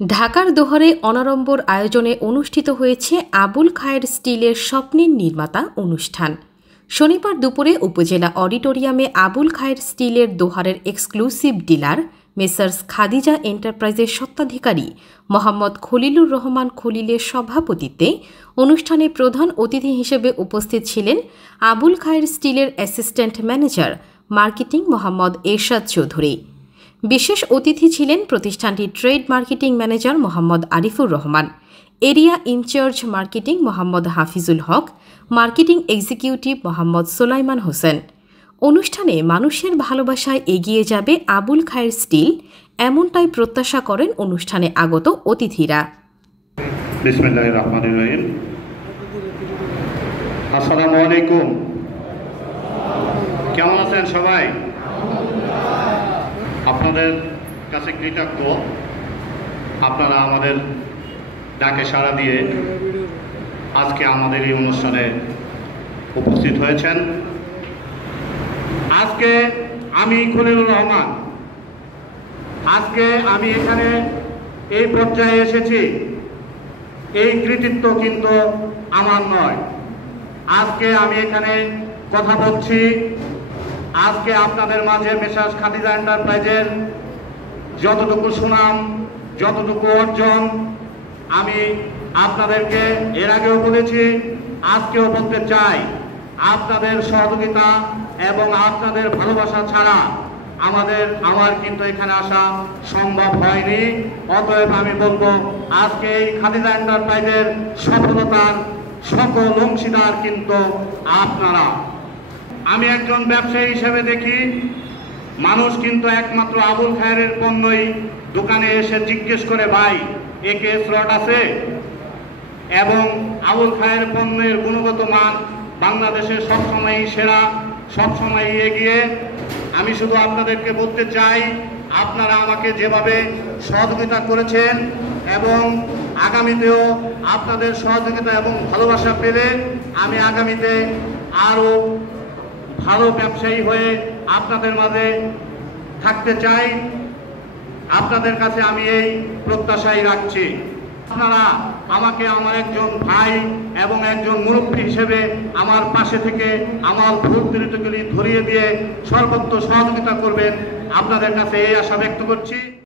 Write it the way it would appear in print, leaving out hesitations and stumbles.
ঢাকার দোহারে অনাড়ম্বর আয়োজনে অনুষ্ঠিত হয়েছে আবুল খায়ের স্টিলের স্বপ্নের নির্মাতা অনুষ্ঠান। শনিবার দুপুরে উপজেলা অডিটোরিয়ামে আবুল খায়ের স্টিলের দোহারের এক্সক্লুসিভ ডিলার মেসার্স খাদিজা এন্টারপ্রাইজের স্বত্বাধিকারী মোহাম্মদ খলিলুর রহমান খলিলের সভাপতিত্বে অনুষ্ঠানে প্রধান অতিথি হিসেবে উপস্থিত ছিলেন আবুল খায়ের স্টিলের assistant manager marketing Mohammad Ershad Chowdhury. বিশেষ অতিথি ছিলেন প্রতিষ্ঠানটির trade marketing manager Mohammad Arifur Rahman, area incharge marketing Mohammad Hafizul Haque, marketing executive Mohammad Solaiman Hossain. অনুষ্ঠানে মানুষের ভালোবাসায় এগিয়ে যাবে আবুল খায়ের স্টিল, এমনটাই প্রত্যাশা করেন অনুষ্ঠানে আগত অতিথিরা। বিসমিল্লাহির রহমানির রহিম। আসসালামু আলাইকুম। কেমন আছেন সবাই? আপনাদের কাছে কৃতজ্ঞ, আপনারা আমাদের ডাকে সাড়া দিয়ে আজকে আমাদের এই অনুষ্ঠানে উপস্থিত হয়েছেন। আজকে আমি খলিলুর রহমান, আজকে আমি এখানে এই পর্যায়ে এসেছি, এই কৃতিত্ব কিন্তু আমার নয়। আজকে আমি এখানে কথা বলছি, আজকে আপনাদের মাঝে মেসার্স খাদিজা এন্টারপ্রাইজের যতটুকু সুনাম, যতটুকু অর্জন, আমি আপনাদেরকে এর আগেও বলেছি, আজকেও বলতে চাই, আপনাদের সহযোগিতা এবং আপনাদের ভালোবাসা ছাড়া আমার কিন্তু এখানে আসা সম্ভব হয়নি। অতএব আমি বলবো, আজকে এই খাদিজা এন্টারপ্রাইজের সফলতার সকল অংশীদার কিন্তু আপনারা। আমি একজন ব্যবসায়ী হিসেবে দেখি, মানুষ কিন্তু একমাত্র আবুল খায়ের পণ্যই দোকানে এসে জিজ্ঞেস করে, ভাই একে স্লট আছে? এবং আবুল খায়ের পণ্যের গুণগত মান বাংলাদেশে সবসময়ই সেরা, সবসময়ই এগিয়ে। আমি শুধু আপনাদেরকে বলতে চাই, আপনারা আমাকে যেভাবে সহযোগিতা করেছেন এবং আগামীতেও আপনাদের সহযোগিতা এবং ভালোবাসা পেলে আমি আগামীতে আরও ভালো ব্যবসায়ী হয়ে আপনাদের মাঝে থাকতে চাই। আপনাদের কাছে আমি এই প্রত্যাশাই রাখছি। আপনারা আমাকে আমার একজন ভাই এবং একজন মুরব্বী হিসেবে আমার পাশে থেকে আমার ভুল ত্রুটিগুলি ধরিয়ে দিয়ে সর্বোচ্চ সহযোগিতা করবেন, আপনাদের কাছে এই আশা ব্যক্ত করছি।